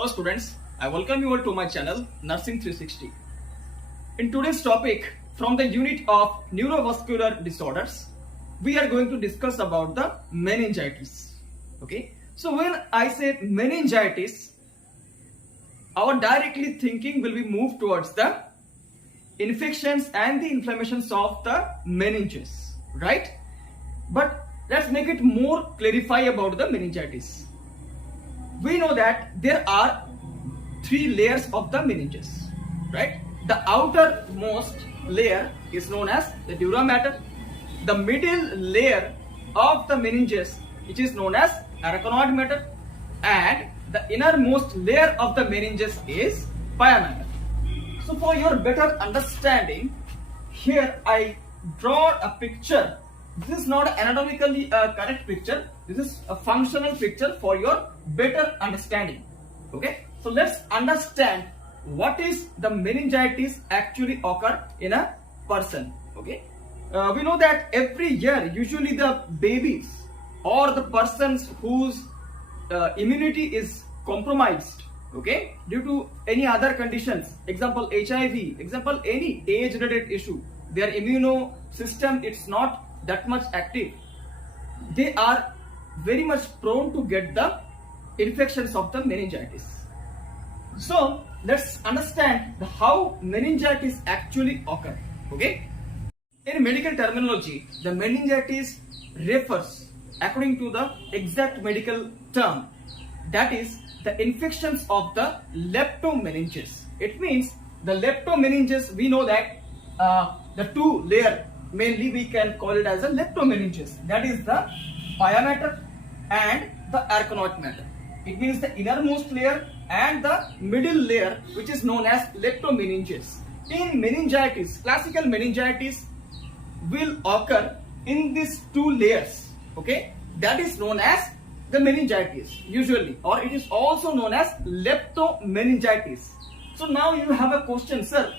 Hello students, I welcome you all to my channel Nursing 360. In today's topic from the unit of neurovascular disorders, we are going to discuss about the meningitis. Okay, so when I say meningitis, our directly thinking will be moved towards the infections and the inflammations of the meninges, right? But let's make it more clarify about the meningitis. We know that there are three layers of the meninges, right? The outermost layer is known as the dura mater. The middle layer of the meninges, which is known as arachnoid mater, and the innermost layer of the meninges is pia mater. So for your better understanding, here I draw a picture. This is not anatomically correct picture. This is a functional picture for your better understanding. Okay, so let's understand what is the meningitis actually occur in a person. Okay, we know that every year usually the babies or the persons whose immunity is compromised, okay, due to any other conditions, example HIV, example any age related issue, their immune system it's not that much active, they are very much prone to get the infections of the meningitis. So let's understand how meningitis actually occur. Okay, in medical terminology, the meningitis refers according to the exact medical term, that is the infections of the leptomeninges. It means the leptomeninges, we know that the two layer, mainly we can call it as a leptomeninges, that is the pia mater and the arachnoid mater. It means the innermost layer and the middle layer, which is known as leptomeninges. In meningitis, classical meningitis will occur in these two layers, okay, that is known as the meningitis usually, or it is also known as leptomeningitis. So now you have a question, sir,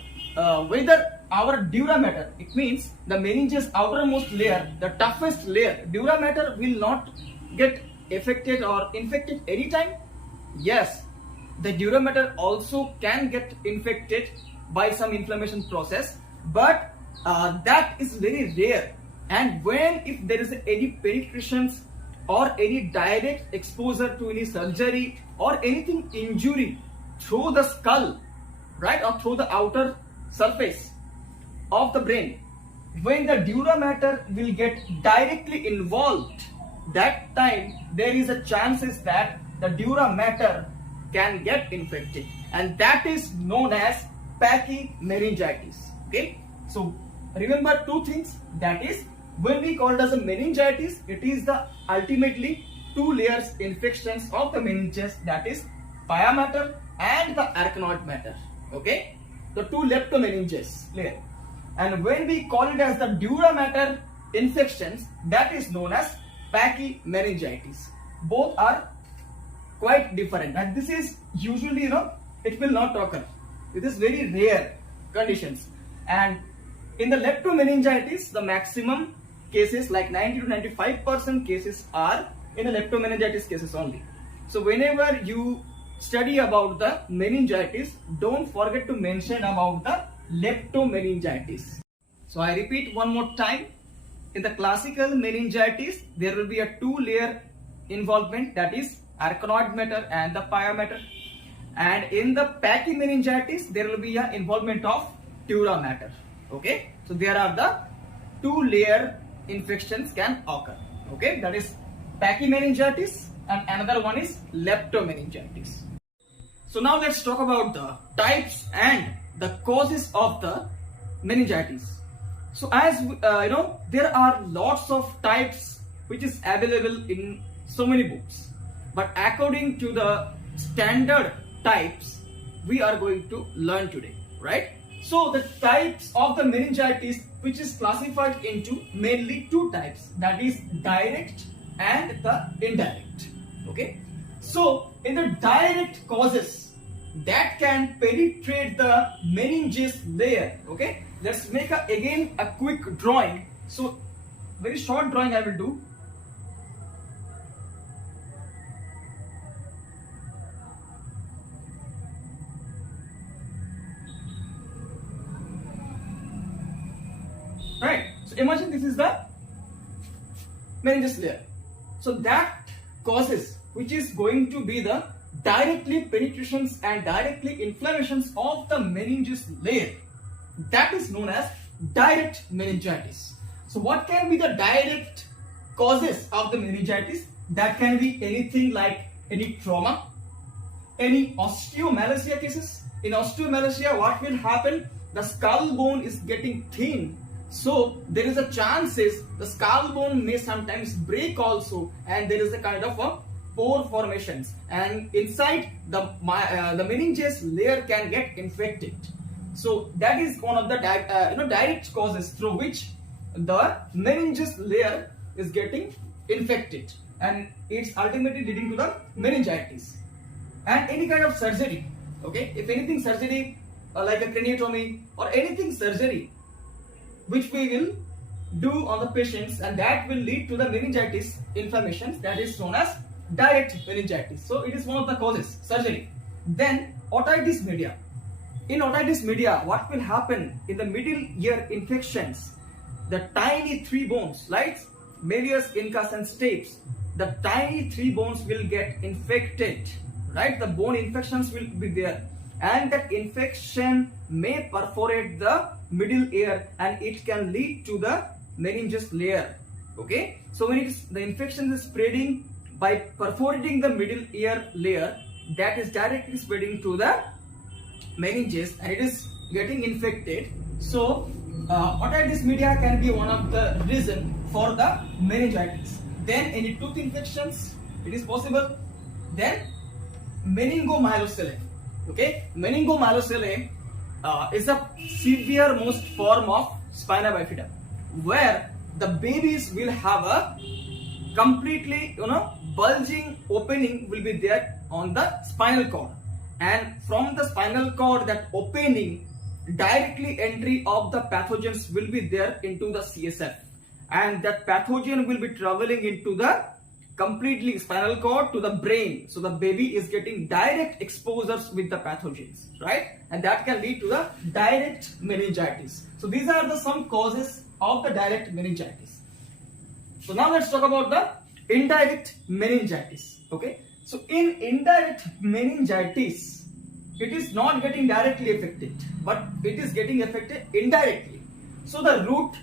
whether our dura mater, it means the meninges outermost layer, the toughest layer, dura mater will not get affected or infected anytime? Yes, the dura mater also can get infected by some inflammation process, but that is very rare. And when if there is any penetrations or any direct exposure to any surgery or anything injury through the skull, right, or through the outer surface of the brain, when the dura mater will get directly involved, that time there is a chances that the dura mater can get infected, and that is known as pachymeningitis. Okay, so remember two things, that is when we call it as a meningitis, it is the ultimately two layers infections of the meninges, that is pia mater and the arachnoid mater, okay, the two leptomeninges layer. And when we call it as the dura mater infections, that is known as pachymeningitis. Both are quite different, and this is usually, it will not occur. It is very rare conditions. And in the leptomeningitis, the maximum cases, like 90 to 95% cases, are in the leptomeningitis cases only. So whenever you study about the meningitis, don't forget to mention about the leptomeningitis. So I repeat one more time, in the classical meningitis there will be a two layer involvement, that is arachnoid mater and the pia mater, and in the pachymeningitis there will be an involvement of dura mater. Okay, so there are the two layer infections can occur, okay, that is pachymeningitis and another one is leptomeningitis. So now let's talk about the types and the causes of the meningitis. So as there are lots of types which is available in so many books, but according to the standard types we are going to learn today, right? So the types of the meningitis, which is classified into mainly two types, that is direct and the indirect. Okay, so in the direct causes that can penetrate the meninges layer, okay, let's make again a quick drawing. So very short drawing I will do. right? So imagine this is the meninges layer. So that causes, which is going to be the directly penetrations and directly inflammations of the meninges layer, that is known as direct meningitis. So what can be the direct causes of the meningitis? That can be anything like any trauma, any osteomalacia cases. In osteomalacia, what will happen? The skull bone is getting thin, so there is a chances the skull bone may sometimes break also, and there is a kind of a pore formations, and inside the meninges layer can get infected. So that is one of the direct causes through which the meninges layer is getting infected, and it's ultimately leading to the meningitis. And any kind of surgery, okay, if anything surgery like a craniotomy or anything surgery which we will do on the patients, and that will lead to the meningitis inflammations, that is known as direct meningitis. So it is one of the causes, surgery. Then otitis media. In otitis media, what will happen in the middle ear infections? The tiny three bones, like malleus, incus and stapes, the tiny three bones will get infected, right? The bone infections will be there, and that infection may perforate the middle ear, and it can lead to the meninges layer. Okay, so when the infection is spreading by perforating the middle ear layer, that is directly spreading to the meninges and it is getting infected. So otitis media can be one of the reason for the meningitis. Then any tooth infections, it is possible. Then meningomyelocele. Okay, meningomyelocele is a severe most form of spina bifida, where the babies will have a completely bulging opening will be there on the spinal cord, and from the spinal cord, that opening, directly entry of the pathogens will be there into the CSF, and that pathogen will be traveling into the completely spinal cord to the brain. So the baby is getting direct exposures with the pathogens, right? And that can lead to the direct meningitis. So these are the some causes of the direct meningitis. So now let's talk about the indirect meningitis. Okay, so in indirect meningitis, it is not getting directly affected, but it is getting affected indirectly. So the root,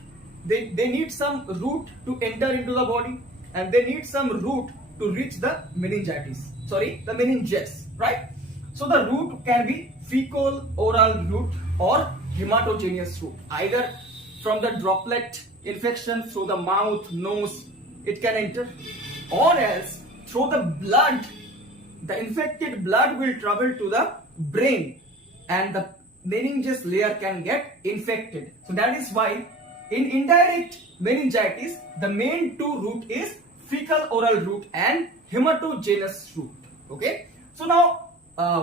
they need some root to enter into the body, and they need some root to reach the the meninges, right? So the root can be fecal oral root or hematogenous root, either from the droplet infection through the mouth, nose, it can enter, or else through the blood. The infected blood will travel to the brain, and the meninges layer can get infected. So that is why in indirect meningitis, the main two root is fecal oral root and hematogenous root. Okay, so now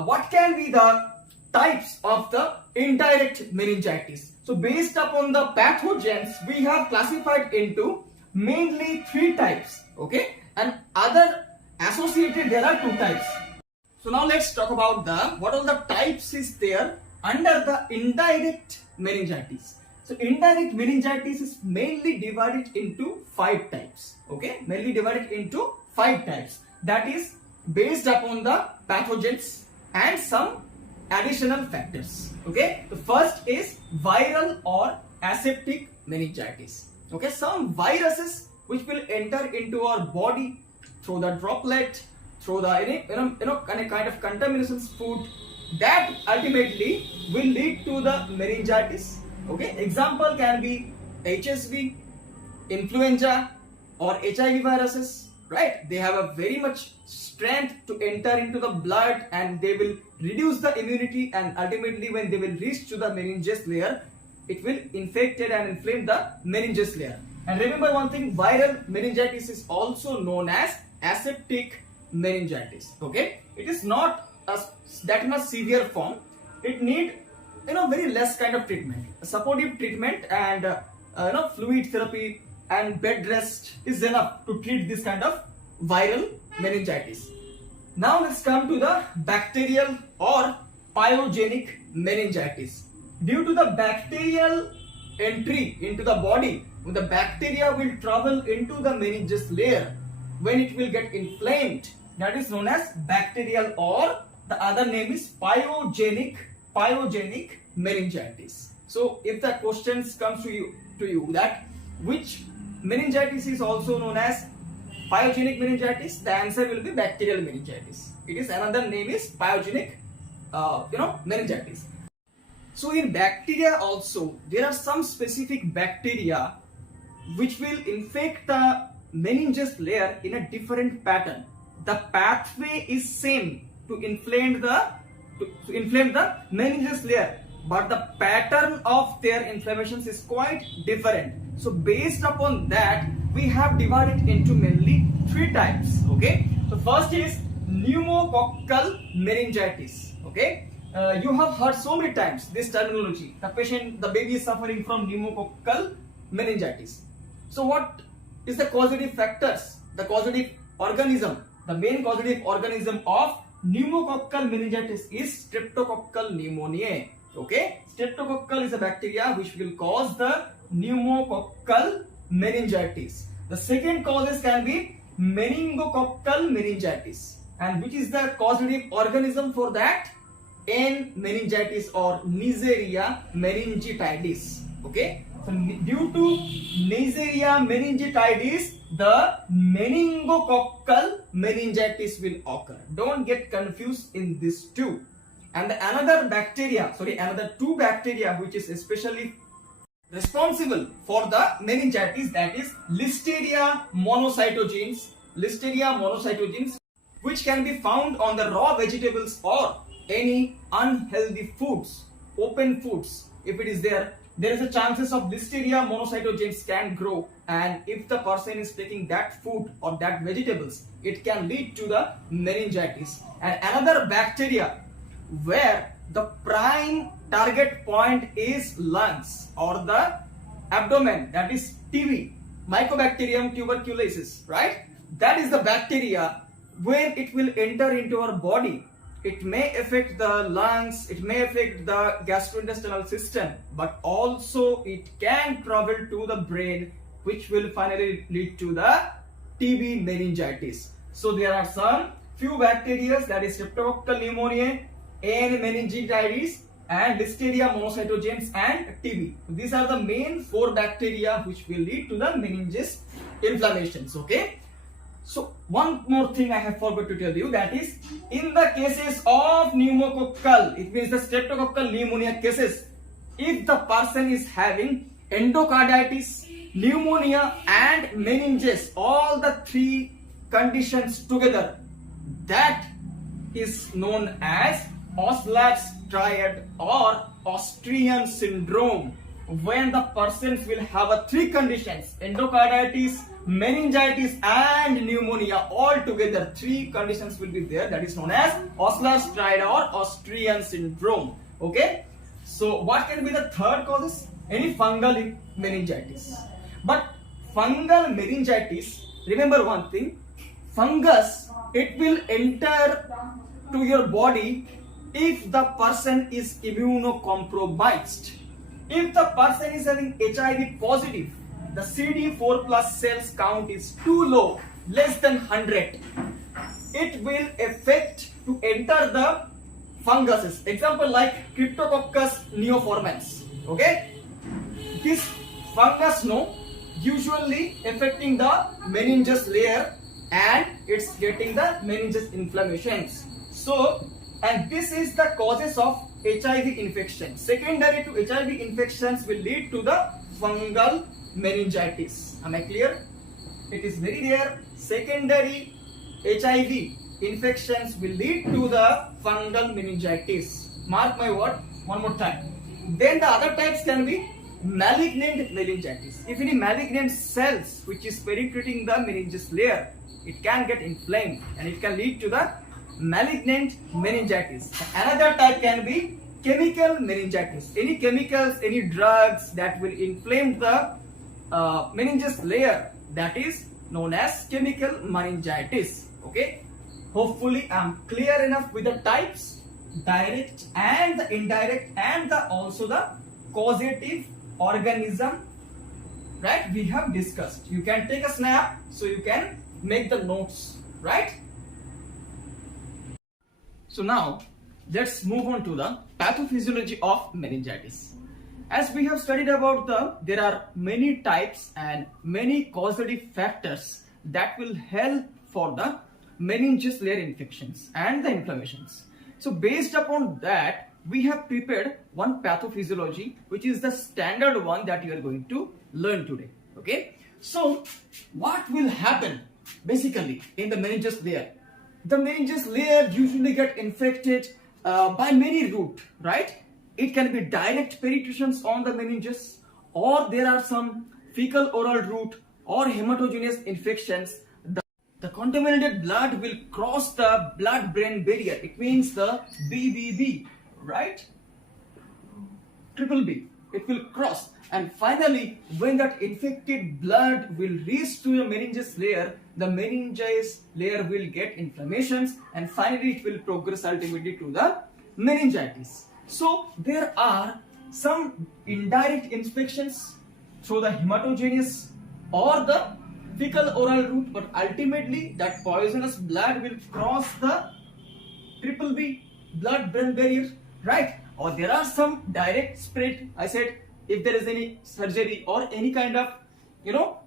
what can be the types of the indirect meningitis? So based upon the pathogens, we have classified into mainly 3 types. Okay, and other associated, there are 2 types. So now let's talk about what all the types is there under the indirect meningitis. So indirect meningitis is mainly divided into 5 types. Okay, mainly divided into 5 types. That is based upon the pathogens and some additional factors. Okay, the first is viral or aseptic meningitis. Okay, some viruses which will enter into our body through the droplet, through the kind of contaminations food, that ultimately will lead to the meningitis. Okay, example can be HSV, influenza or HIV viruses, right? They have a very much strength to enter into the blood, and they will reduce the immunity, and ultimately when they will reach to the meninges layer, it will infect and inflame the meninges layer. And remember one thing, viral meningitis is also known as aseptic meningitis. Okay, it is not that much severe form. It need very less kind of treatment, supportive treatment, and fluid therapy and bed rest is enough to treat this kind of viral meningitis. Now let's come to the bacterial or pyogenic meningitis. Due to the bacterial entry into the body, when the bacteria will travel into the meninges layer, when it will get inflamed, that is known as bacterial, or the other name is pyogenic meningitis. So if the questions comes to you that which meningitis is also known as pyogenic meningitis, the answer will be bacterial meningitis. It is another name is pyogenic meningitis. So in bacteria also there are some specific bacteria which will infect the meninges layer in a different pattern. The pathway is same to inflame the meninges layer, but the pattern of their inflammations is quite different. So based upon that, we have divided into mainly three types. Okay, so first is pneumococcal meningitis. Okay, you have heard so many times this terminology. The baby is suffering from pneumococcal meningitis. So what is the causative factors? The causative organism, the main causative organism of pneumococcal meningitis is streptococcal pneumoniae. Okay, streptococcal is a bacteria which will cause the pneumococcal meningitis. The second causes can be meningococcal meningitis, and which is the causative organism for that? N meningitis or Neisseria meningitidis. Okay, so due to Neisseria meningitidis, the meningococcal meningitis will occur. Don't get confused in these two. And another two bacteria which is especially responsible for the meningitis, that is Listeria monocytogenes, which can be found on the raw vegetables or any unhealthy foods, open foods. If it is there is a chances of Listeria monocytogenes can grow, and if the person is taking that food or that vegetables, it can lead to the meningitis. And another bacteria where the prime target point is lungs or the abdomen, that is TB, Mycobacterium tuberculosis, right? That is the bacteria. When it will enter into our body, it may affect the lungs, it may affect the gastrointestinal system, but also it can travel to the brain, which will finally lead to the TB meningitis. So there are some few bacteria, that is Streptococcal pneumoniae, N meningitis, and Listeria monocytogenes and TB. These are the main 4 bacteria which will lead to the meninges inflammations. Okay. So one more thing I have forgot to tell you, that is in the cases of pneumococcal, it means the streptococcal pneumonia cases, if the person is having endocarditis, pneumonia and meninges, all the 3 conditions together, that is known as Osler's triad or Austrian syndrome. When the persons will have a 3 conditions, endocarditis, meningitis and pneumonia, all together 3 conditions will be there, that is known as Osler's triad or Austrian syndrome. Okay, so what can be the third causes? Any fungal meningitis. But fungal meningitis, remember one thing, fungus, it will enter to your body if the person is immunocompromised. If the person is having HIV positive, the CD4 plus cells count is too low, less than 100, it will affect to enter the funguses. Example like Cryptococcus neoformans. Okay, this fungus usually affecting the meninges layer, and it's getting the meninges inflammations. So, and this is the causes of HIV infection. Secondary to HIV infections will lead to the fungal meningitis. Am I clear? It is very rare. Secondary HIV infections will lead to the fungal meningitis. Mark my word one more time. Then the other types can be malignant meningitis. If any malignant cells which is penetrating the meninges layer, it can get inflamed and it can lead to the malignant meningitis. Another type can be chemical meningitis. Any chemicals, any drugs that will inflame the meninges layer, that is known as chemical meningitis. Okay, hopefully I am clear enough with the types, direct and the indirect, and also the causative organism, right? We have discussed. You can take a snap so you can make the notes, right? So now let's move on to the pathophysiology of meningitis. As we have studied about there are many types and many causative factors that will help for the meninges layer infections and the inflammations. So based upon that, we have prepared one pathophysiology, which is the standard one that you are going to learn today. Okay. So what will happen basically in the meninges layer? The meninges layer usually get infected by many routes, right? It can be direct penetrations on the meninges, or there are some fecal oral route or hematogenous infections. The contaminated blood will cross the blood-brain barrier. It means the BBB, right? Triple B. It will cross, and finally, when that infected blood will reach to the meninges layer, the meninges layer will get inflammations, and finally, it will progress ultimately to the meningitis. So there are some indirect infections through the hematogenous or the fecal oral route, but ultimately that poisonous blood will cross the triple B blood-brain barrier, right? Or there are some direct spread. I said if there is any surgery or any kind of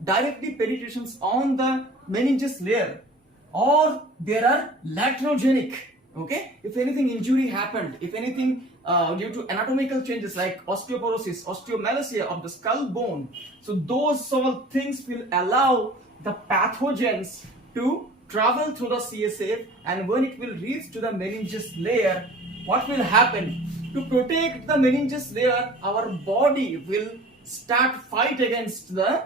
directly penetrations on the meninges layer, or there are laterogenic. Okay, if anything injury happened, if anything due to anatomical changes like osteoporosis, osteomalacia of the skull bone, so those all things will allow the pathogens to travel through the CSF, and when it will reach to the meninges layer, what will happen? To protect the meninges layer, our body will start fight against the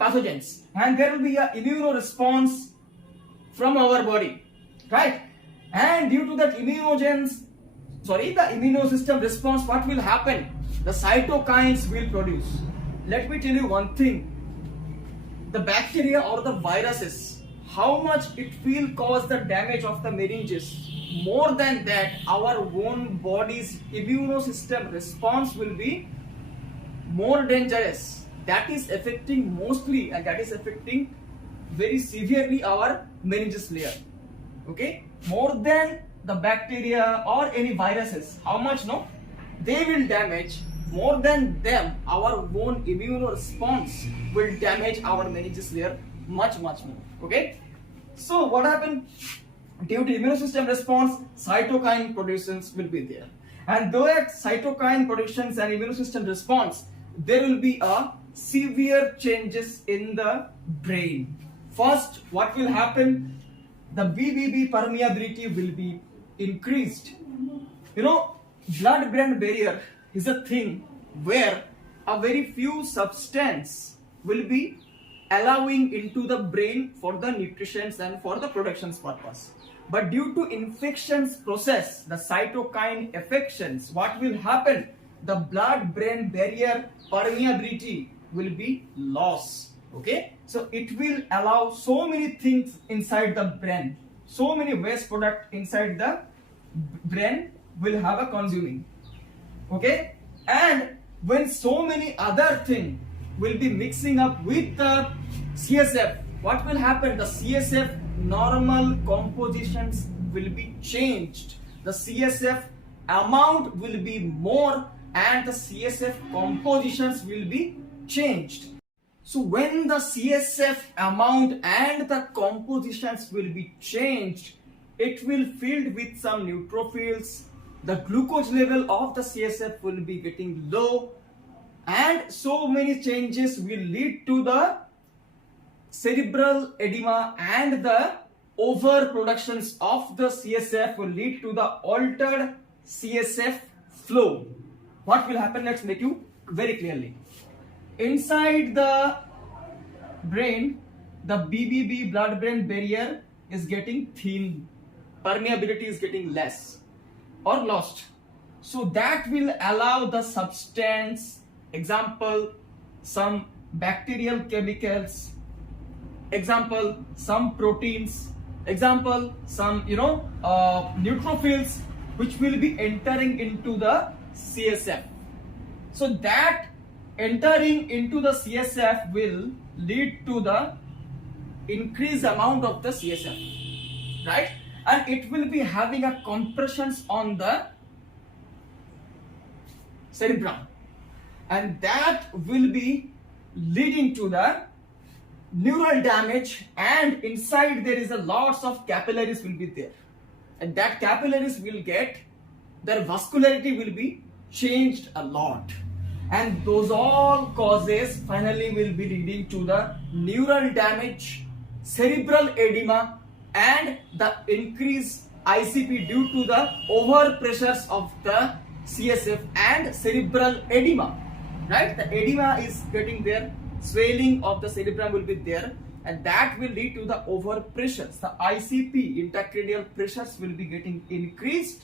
pathogens, and there will be an immune response from our body, right? And due to that the immune system response, what will happen? The cytokines will produce. Let me tell you one thing. The bacteria or the viruses, how much it will cause the damage of the meninges. More than that, our own body's immune system response will be more dangerous. That is affecting mostly, and that is affecting very severely our meninges layer. Okay, more than the bacteria or any viruses, how much they will damage. More than them, our own immune response will damage our meninges layer much more. Okay, so what happened? Due to immune system response, cytokine productions will be there, and though at cytokine productions and immune system response, there will be a severe changes in the brain. First, what will happen? The BBB permeability will be increased. Blood-brain barrier is a thing where a very few substance will be allowing into the brain for the nutrition and for the productions purpose. But due to infections process, the cytokine affections, what will happen? The blood-brain barrier permeability will be lost. Okay, so it will allow so many things inside the brain, so many waste product inside the brain will have a consuming. Okay, and when so many other things will be mixing up with the CSF, what will happen? The CSF normal compositions will be changed. The CSF amount will be more, and the CSF compositions will be changed. So when the CSF amount and the compositions will be changed, it will filled with some neutrophils. The glucose level of the CSF will be getting low, and so many changes will lead to the cerebral edema, and the overproductions of the CSF will lead to the altered CSF flow. What will happen? Let's make you very clearly. Inside the brain, the BBB blood-brain barrier is getting thin, permeability is getting less or lost. So that will allow the substance, example, some bacterial chemicals, example, some proteins, example, some neutrophils, which will be entering into the CSF. So that entering into the CSF will lead to the increased amount of the CSF, right? And it will be having a compressions on the cerebrum, and that will be leading to the neural damage, and inside there is a lots of capillaries will be there, and that capillaries will get their vascularity will be changed a lot, and those all causes finally will be leading to the neural damage, cerebral edema, and the increased ICP due to the over pressures of the CSF and cerebral edema, right? The edema is getting there, swelling of the cerebrum will be there, and that will lead to the over pressures. The ICP, intracranial pressures, will be getting increased,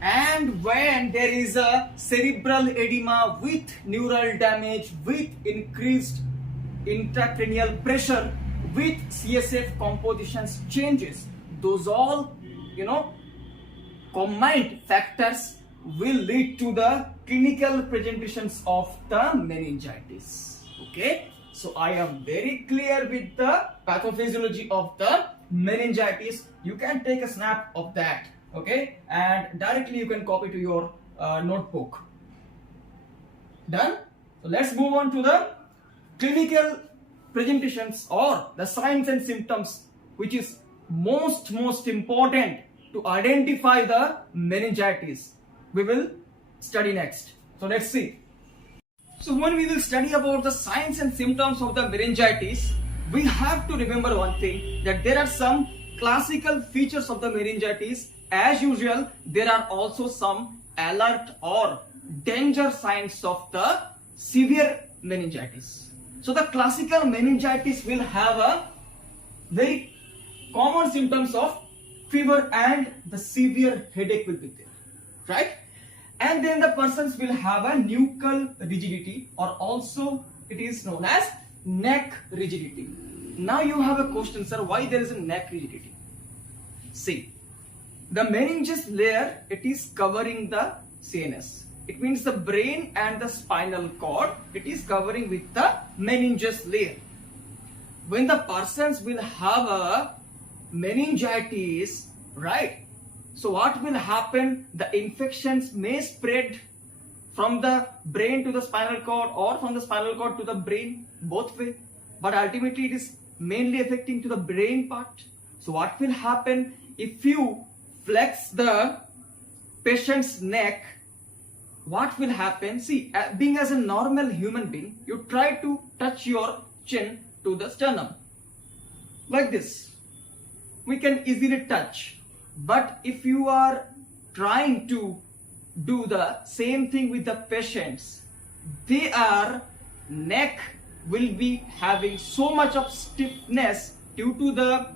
and when there is a cerebral edema with neural damage, with increased intracranial pressure, with CSF compositions changes, those all combined factors will lead to the clinical presentations of the meningitis. Okay, so I am very clear with the pathophysiology of the meningitis. You can take a snap of that, okay, and directly you can copy to your notebook. Done? So let's move on to the clinical presentations or the signs and symptoms, which is most important to identify the meningitis. We will study next. So let's see. So when we will study about the signs and symptoms of the meningitis, we have to remember one thing, that there are some classical features of the meningitis. As usual, there are also some alert or danger signs of the severe meningitis. So the classical meningitis will have a very common symptoms of fever and the severe headache will be there, right? And then the persons will have a nuchal rigidity, or also it is known as neck rigidity. Now you have a question, sir, why there is a neck rigidity? See, the meninges layer, it is covering the CNS. It means the brain and the spinal cord, it is covering with the meninges layer. When the persons will have a meningitis, right? So what will happen? The infections may spread from the brain to the spinal cord, or from the spinal cord to the brain, both way. But ultimately it is mainly affecting to the brain part. So what will happen if you flex the patient's neck? What will happen? See, being as a normal human being, you try to touch your chin to the sternum like this. We can easily touch. But if you are trying to do the same thing with the patients, their neck will be having so much of stiffness due to the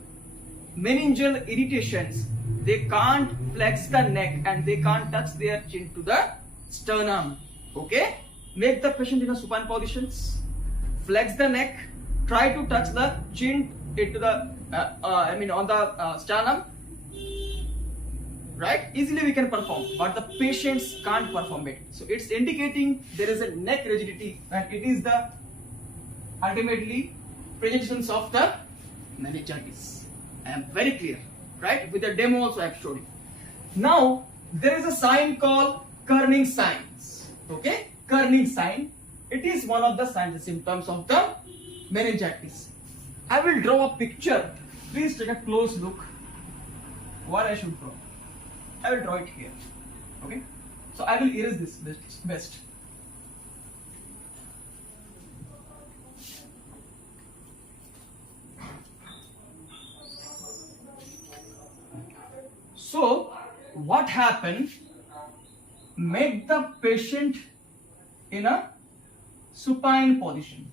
meningeal irritations. They can't flex the neck and they can't touch their chin to the sternum. Okay, make the patient in a supine positions, flex the neck, try to touch the chin into the on the sternum, right? Easily we can perform, but the patients can't perform it. So it's indicating there is a neck rigidity, and it is the ultimately presentations of the meningitis. I am very clear, right? With the demo also I have showed you. Now there is a sign called Kerning signs. Okay, Kerning sign. It is one of the signs and symptoms of the meningitis. I will draw a picture. Please take a close look. What I should draw? I will draw it here. Okay. So I will erase this best. So what happened? Make the patient in a supine position.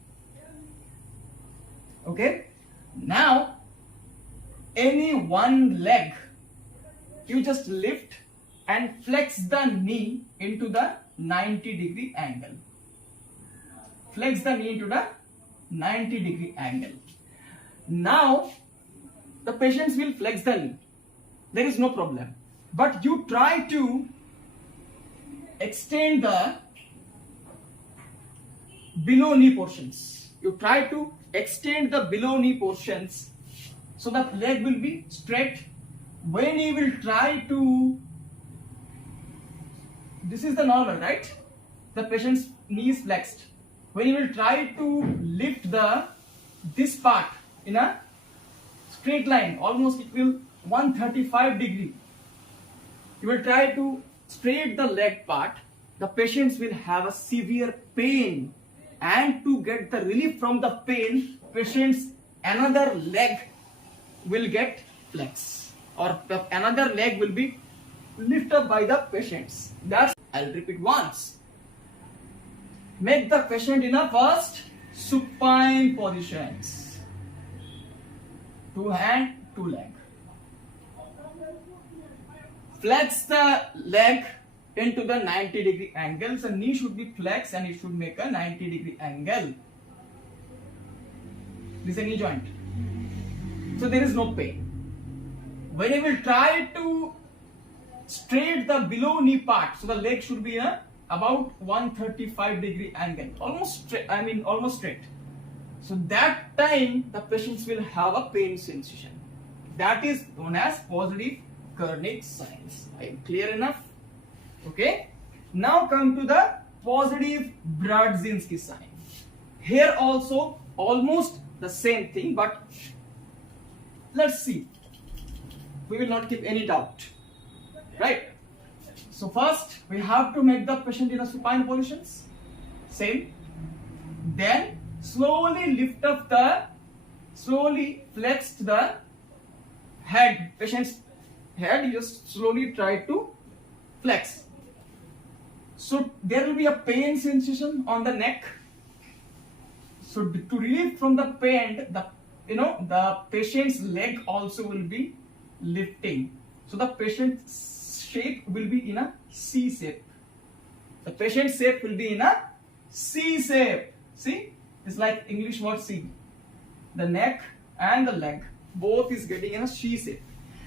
Okay. Now any one leg, you just lift and flex the knee into the 90-degree angle. Flex the knee into the 90-degree angle. Now the patients will flex the knee. There is no problem. But you try to extend the below knee portions. You try to extend the below knee portions so the leg will be straight. When you will try to, this is the normal, right? The patient's knee is flexed. When you will try to lift this part in a straight line, almost it will 135 degree. You will try to straight the leg part, the patients will have a severe pain, and to get the relief from the pain, patients another leg will get flexed or another leg will be lifted up by the patients. That's, I'll repeat once. Make the patient in a first supine positions. 2 hand, 2 leg. Flex the leg into the 90 degree angle. So knee should be flexed and it should make a 90 degree angle. This is a knee joint. So there is no pain. When you will try to straight the below knee part, so the leg should be in about 135 degree angle, almost straight, almost straight. So that time the patients will have a pain sensation. That is known as positive Kernig signs. I am clear enough? Okay. Now come to the positive Brodzinski sign. Here also almost the same thing, but let's see. We will not keep any doubt, right? So first we have to make the patient in a supine positions. Same. Then slowly lift up slowly flex the head, patient's head. You just slowly try to flex. So there will be a pain sensation on the neck. So to relieve from the pain, the patient's leg also will be lifting. So the patient's shape will be in a C shape. The patient's shape will be in a C shape. See, it's like English word C. The neck and the leg both is getting in a C shape,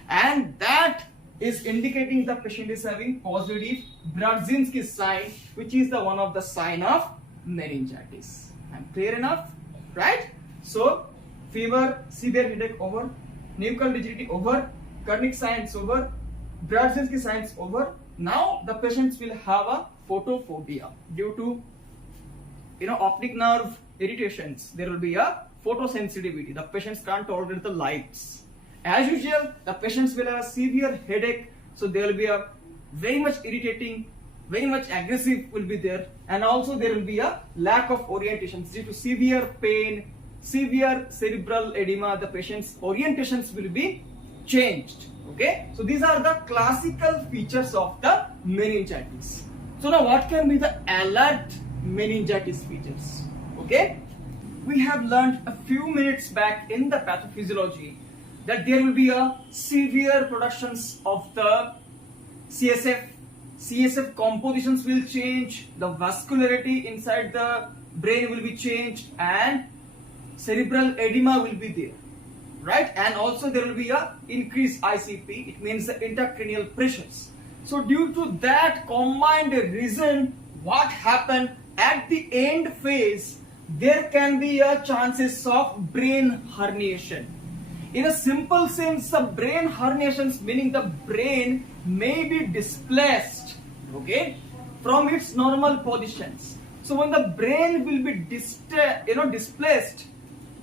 and that is indicating the patient is having positive Brodzinski sign, which is the one of the sign of meningitis. I'm clear enough, right? So fever, severe headache over, nuchal rigidity over, Kernig signs over, Brodzinski signs over. Now the patients will have a photophobia due to optic nerve irritations. There will be a photosensitivity. The patients can't tolerate the lights. As usual, the patients will have a severe headache, so there will be a very much irritating, very much aggressive will be there, and also there will be a lack of orientation due to severe pain, severe cerebral edema. The patient's orientations will be changed. Okay, so these are the classical features of the meningitis. So now what can be the alert meningitis features? Okay, we have learned a few minutes back in the pathophysiology that there will be a severe productions of the CSF. CSF compositions will change, the vascularity inside the brain will be changed, and cerebral edema will be there, right? And also there will be a increased ICP, it means the intracranial pressures. So due to that combined reason, what happened at the end phase, there can be a chances of brain herniation. In a simple sense, the brain herniations meaning the brain may be displaced, okay, from its normal positions. So when the brain will be displaced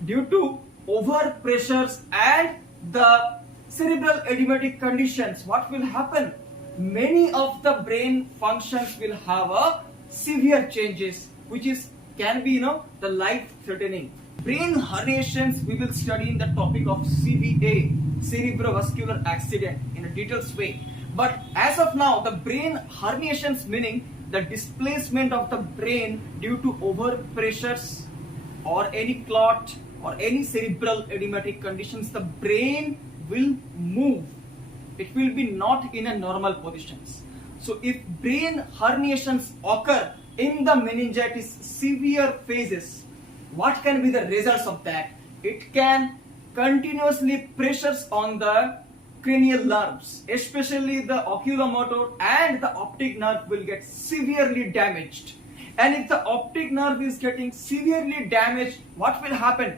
due to over pressures and the cerebral edematic conditions, what will happen? Many of the brain functions will have a severe changes, which can be the life threatening. Brain herniations we will study in the topic of CVA, cerebrovascular accident, in a detailed way. But as of now, the brain herniations meaning the displacement of the brain due to over pressures or any clot or any cerebral edematic conditions, the brain will move. It will be not in a normal positions. So if brain herniations occur in the meningitis severe phases, what can be the results of that? It can continuously pressures on the cranial nerves, especially the oculomotor and the optic nerve will get severely damaged. And if the optic nerve is getting severely damaged, what will happen?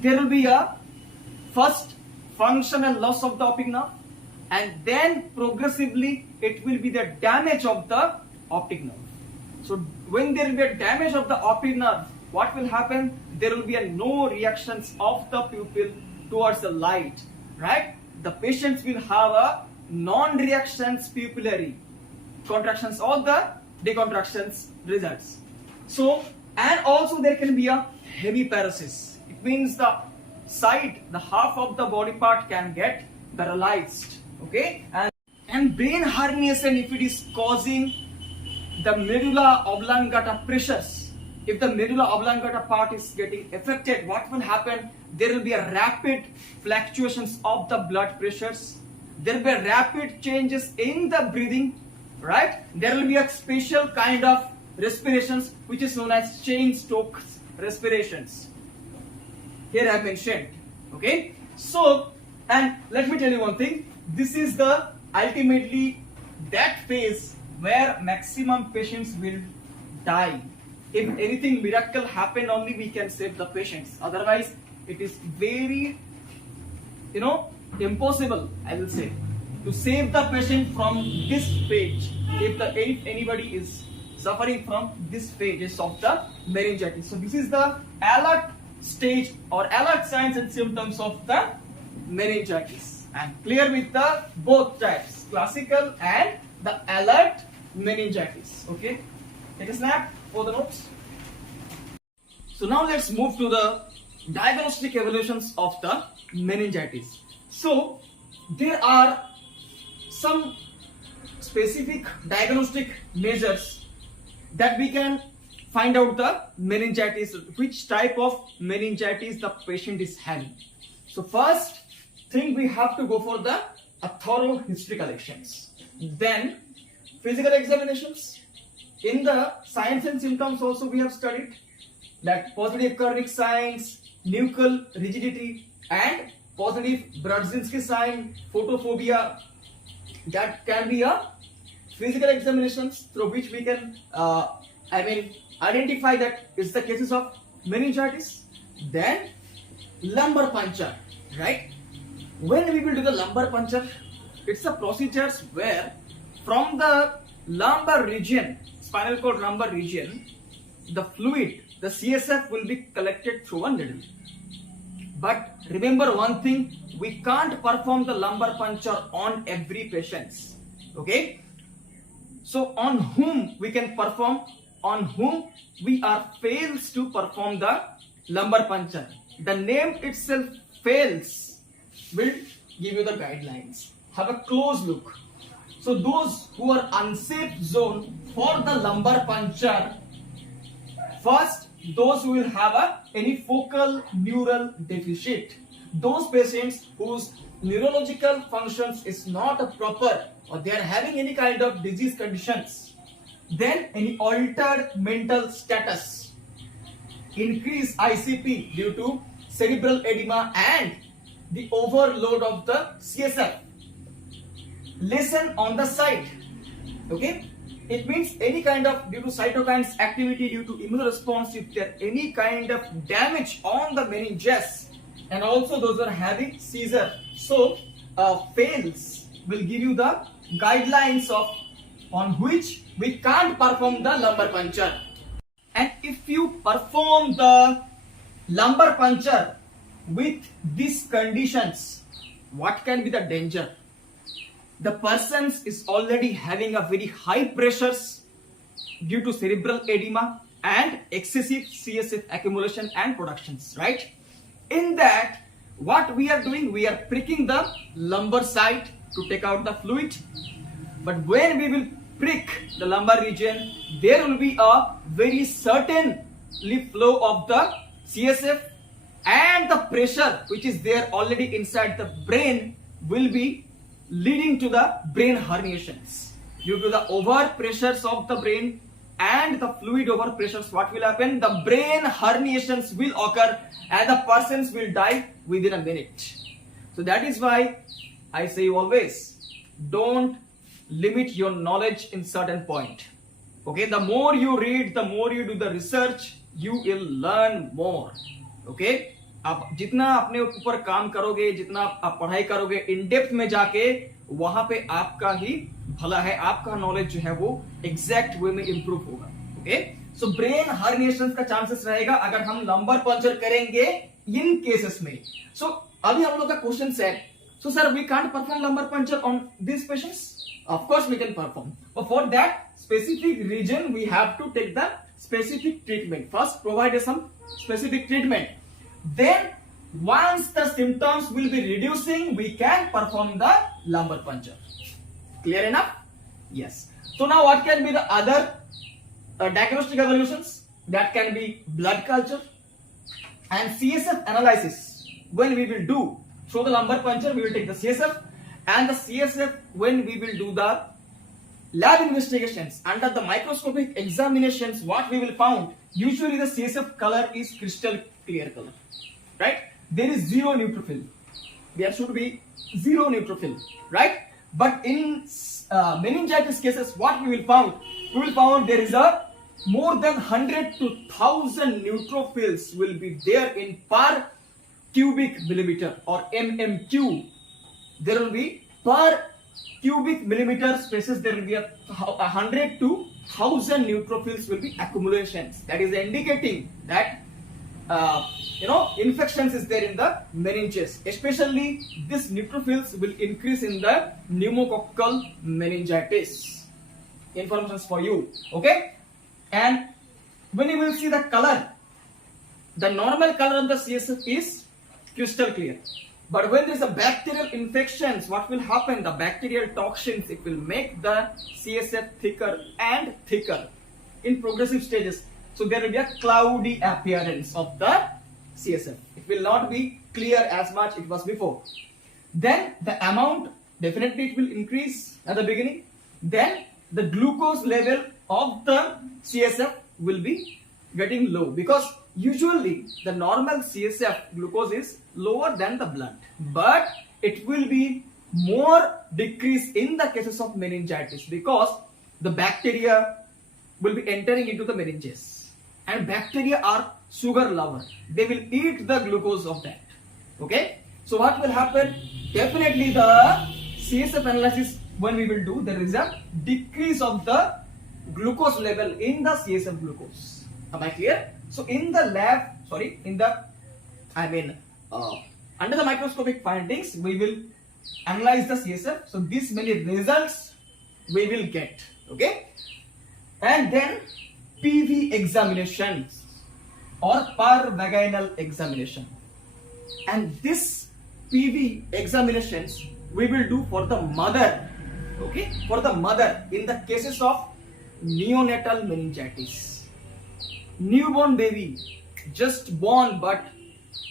There will be a first functional loss of the optic nerve, and then progressively it will be the damage of the optic nerve. So when there will be a damage of the optic nerve, what will happen? There will be a no reactions of the pupil towards the light, right? The patients will have a non-reactions pupillary contractions or the decontractions results. So, and also there can be a hemiparesis. It means the side, the half of the body part can get paralyzed, okay? And brain herniation, if it is causing the medulla oblongata pressures, if the medulla oblongata part is getting affected, what will happen? There will be a rapid fluctuations of the blood pressures. There will be a rapid changes in the breathing, right? There will be a special kind of respirations which is known as Cheyne-Stokes respirations. Here I have mentioned, okay? So, and let me tell you one thing. This is the ultimately that phase where maximum patients will die. If anything miracle happen, only we can save the patients. Otherwise, it is very, impossible, I will say, to save the patient from this phase. If anybody is suffering from this phase of the meningitis. So this is the alert stage or alert signs and symptoms of the meningitis. And clear with the both types, classical and the alert meningitis. Okay, take a snap for the notes. So now let's move to the diagnostic evaluations of the meningitis. So there are some specific diagnostic measures that we can find out the meningitis, which type of meningitis the patient is having. So first thing, we have to go for the thorough history collections. Then physical examinations. In the signs and symptoms also we have studied that positive Kernick signs, nuchal rigidity, and positive Brudzinski sign, photophobia. That can be a physical examinations through which we can identify that it's the cases of meningitis. Then lumbar puncture, right? When we will do the lumbar puncture, it's a procedure where from the lumbar region, spinal cord lumbar region, the fluid, the CSF will be collected through a needle. But remember one thing, we can't perform the lumbar puncture on every patient. Okay? So on whom we can perform, on whom we are fails to perform the lumbar puncture. The name itself fails will give you the guidelines. Have a close look. So those who are unsafe zone for the lumbar puncture, first those who will have any focal neural deficit, those patients whose neurological functions is not proper or they are having any kind of disease conditions, then any altered mental status, increased ICP due to cerebral edema and the overload of the CSF, lesion on the site. Okay, it means any kind of due to cytokines activity, due to immune response, if there any kind of damage on the meninges, and also those are having seizure. So fails will give you the guidelines of on which we can't perform the lumbar puncture. And if you perform the lumbar puncture with these conditions, what can be the danger? The person is already having a very high pressures due to cerebral edema and excessive CSF accumulation and productions, right? In that, what we are doing, we are pricking the lumbar side to take out the fluid. But when we will prick the lumbar region, there will be a very certain flow of the CSF, and the pressure which is there already inside the brain will be leading to the brain herniations. Due to the over pressures of the brain and the fluid over pressures, what will happen? The brain herniations will occur and the persons will die within a minute. So that is why I say always, don't limit your knowledge in certain point. Okay, the more you read, the more you do the research, you will learn more. Okay, आप जितना अपने ऊपर काम करोगे, जितना आप पढ़ाई करोगे इन डेप्थ में जाके, वहां पे आपका ही भला है, आपका नॉलेज जो है वो एग्जैक्ट वे में इंप्रूव होगा. ओके, सो ब्रेन हर्निएशन का चांसेस रहेगा अगर हम लंबर पंचर करेंगे इन केसेस में. सो अभी हम लोग का क्वेश्चन है, so sir we can't perform lumbar puncture on this patients. Of course we can perform, but for that specific region we have to take the specific treatment. First provide some specific treatment, then once the symptoms will be reducing we can perform the lumbar puncture. Clear enough? Yes. So now what can be the other diagnostic evaluations? That can be blood culture and CSF analysis. When we will do through the lumbar puncture, we will take the CSF, and the CSF when we will do the lab investigations under the microscopic examinations, what we will found, usually the CSF color is crystal clear color, right? There is zero neutrophil, there should be zero neutrophil, right? But in meningitis cases, what we will found there is a more than 100 to 1000 neutrophils will be there in per cubic millimeter or mmq. There will be per cubic millimeter spaces, there will be 100 to 1000 neutrophils will be accumulations. That is indicating that infections is there in the meninges. Especially this neutrophils will increase in the pneumococcal meningitis. Informations for you. Okay, and when you will see the color, the normal color of the CSF is crystal clear. But when there is a bacterial infections, what will happen? The bacterial toxins, it will make the CSF thicker and thicker in progressive stages. So there will be a cloudy appearance of the CSF. It will not be clear as much it was before. Then the amount, definitely it will increase at the beginning. Then the glucose level of the CSF will be getting low, because usually the normal CSF glucose is lower than the blood, but it will be more decrease in the cases of meningitis, because the bacteria will be entering into the meninges, and bacteria are sugar lover. They will eat the glucose of that. Okay, so what will happen? Definitely the CSF analysis when we will do, there is a decrease of the glucose level in the CSF glucose. Am I clear? So in the lab, under the microscopic findings, we will analyze the CSF. So these many results we will get. Okay, and then PV examinations or per vaginal examination, and this PV examinations we will do for the mother. Okay, for the mother in the cases of neonatal meningitis. Newborn baby just born, but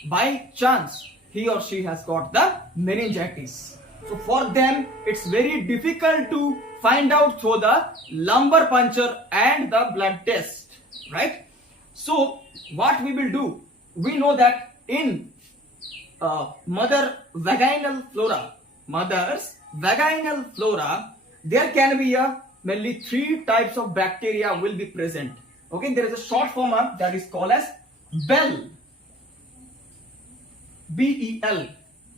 by chance he or she has got the meningitis. So for them it's very difficult to find out through the lumbar puncture and the blood test, right? So what we will do, we know that in mother's vaginal flora, there can be mainly 3 types of bacteria will be present. Okay, there is a short form that is called as bell, B-E-L.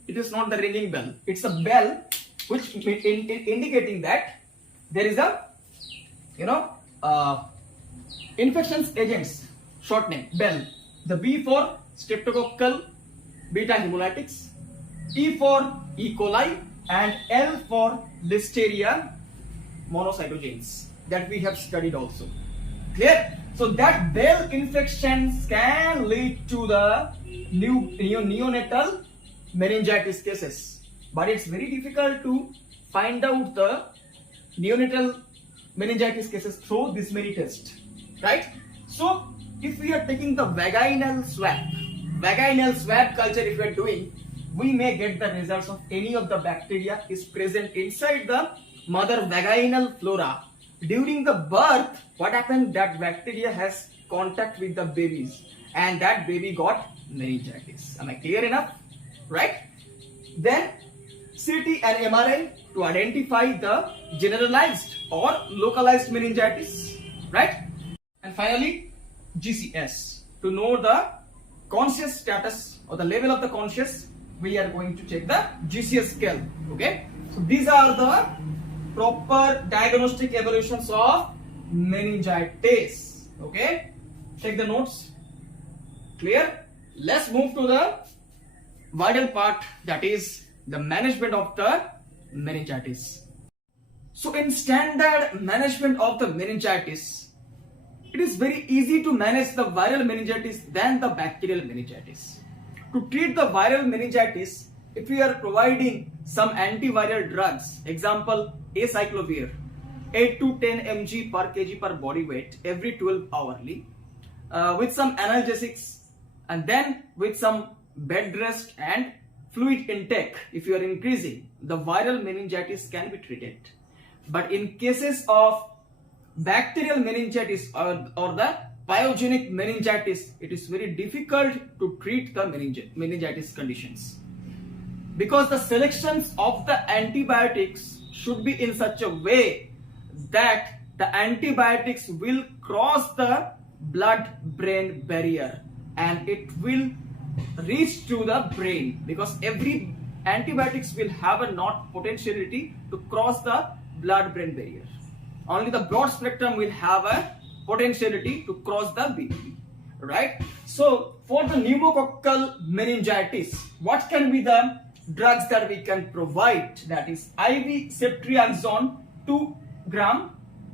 It is not the ringing bell, it's a bell, which indicating that there is a infections agents, short name bell. The B for streptococcal beta hemolytics, E for E. coli, and L for Listeria monocytogenes, that we have studied also. Clear? So that bell infections can lead to the neonatal meningitis cases, but it's very difficult to find out the neonatal meningitis cases through this many tests, right? So if we are taking the vaginal swab culture, if we are doing, we may get the results of any of the bacteria is present inside the mother vaginal flora. During the birth, what happened? That bacteria has contact with the babies, and that baby got meningitis. Am I clear enough? Right? Then CT and MRI to identify the generalized or localized meningitis. right? And finally, GCS, to know the conscious status or the level of the conscious, we are going to check the GCS scale. Okay, so these are the proper diagnostic evaluations of meningitis. Okay, take the notes. Clear? Let's move to the vital part, that is the management of the meningitis. So in standard management of the meningitis, it is very easy to manage the viral meningitis than the bacterial meningitis. To treat the viral meningitis, if we are providing some antiviral drugs, example acyclovir, 8 to 10 mg per kg per body weight every 12 hourly, with some analgesics, and then with some bed rest and fluid intake, if you are increasing, the viral meningitis can be treated. But in cases of bacterial meningitis or the pyogenic meningitis, it is very difficult to treat the meningitis conditions, because the selections of the antibiotics should be in such a way that the antibiotics will cross the blood-brain barrier and it will reach to the brain, because every antibiotics will have a not potentiality to cross the blood-brain barrier. Only the broad spectrum will have a potentiality to cross the BBB, right? So for the pneumococcal meningitis, what can be the drugs that we can provide? That is IV ceftriaxone 2 gram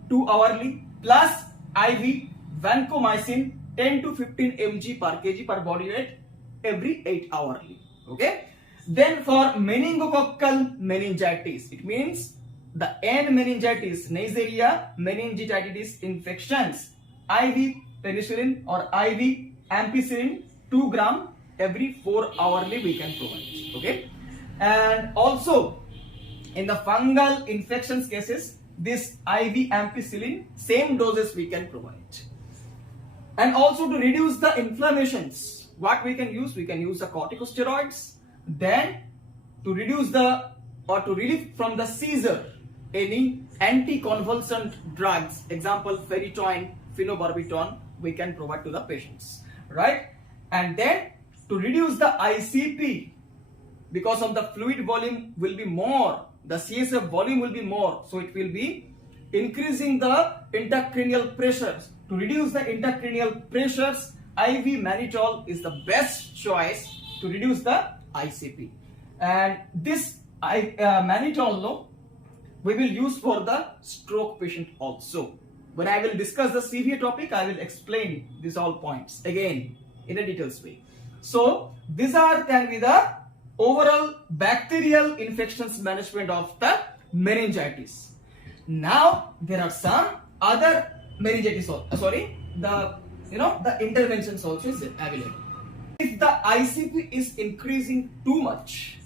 2 hourly plus IV vancomycin 10 to 15 mg per kg per body weight every 8 hourly. Okay. Then for meningococcal meningitis, it means the N meningitis, Neisseria meningitidis infections, IV penicillin or IV ampicillin 2 gram every 4 hourly we can provide. Okay. And also in the fungal infections cases, this IV ampicillin, same doses we can provide. And also to reduce the inflammations, what we can use? We can use the corticosteroids. Then to reduce the or to relieve from the seizure, any anticonvulsant drugs, example ferritin, phenobarbital, we can provide to the patients, right? And then to reduce the ICP, because of the fluid volume will be more, the CSF volume will be more, so it will be increasing the intracranial pressures. To reduce the intracranial pressures, IV mannitol is the best choice to reduce the ICP. And this mannitol we will use for the stroke patient also. When I will discuss the severe topic, I will explain these all points again in a details way. So these can be the overall bacterial infections management of the meningitis. Now there are some other meningitis the interventions also is available. If the ICP is increasing too much,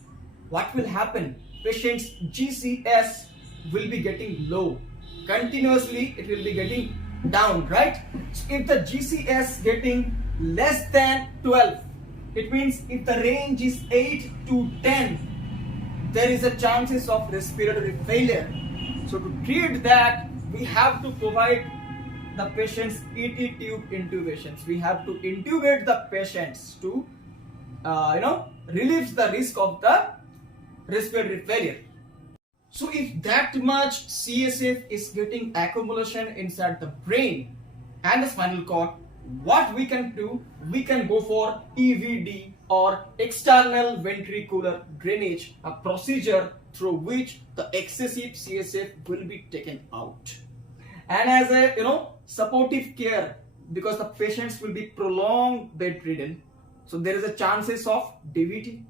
what will happen? Patient's GCS will be getting low. Continuously it will be getting down, right? So if the GCS getting less than 12, it means if the range is 8 to 10, there is a chances of respiratory failure. So to treat that, we have to provide the patient's ET tube intubations. We have to intubate the patients to relieve the risk of the respiratory failure. So if that much CSF is getting accumulation inside the brain and the spinal cord, what we can do? We can go for EVD or external ventricular drainage, a procedure through which the excessive CSF will be taken out. And as a supportive care, because the patients will be prolonged bedridden, so there is a chances of DVT,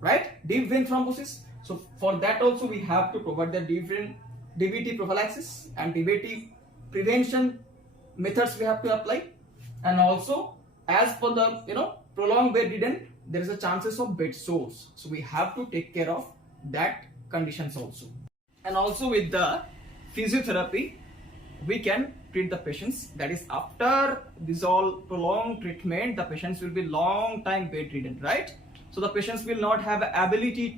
right? Deep vein thrombosis. So for that also we have to provide the DVT prophylaxis and DVT prevention methods we have to apply. And also as for the prolonged bedridden, there is a chances of bed sores, so we have to take care of that conditions also. And also with the physiotherapy, we can treat the patients. That is, after this all prolonged treatment, the patients will be long time bedridden, right? So the patients will not have ability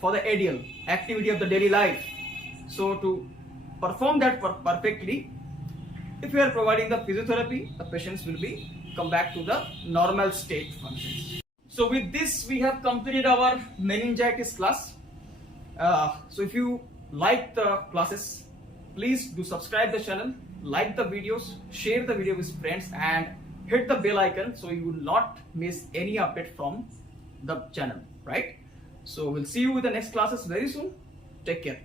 for the ideal activity of the daily life. So to perform that perfectly, If we are providing the physiotherapy, the patients will be come back to the normal state functions. So with this, we have completed our meningitis class. So if you like the classes, please do subscribe the channel, like the videos, share the video with friends, and hit the bell icon so you will not miss any update from the channel, right? So we'll see you with the next classes very soon. Take care.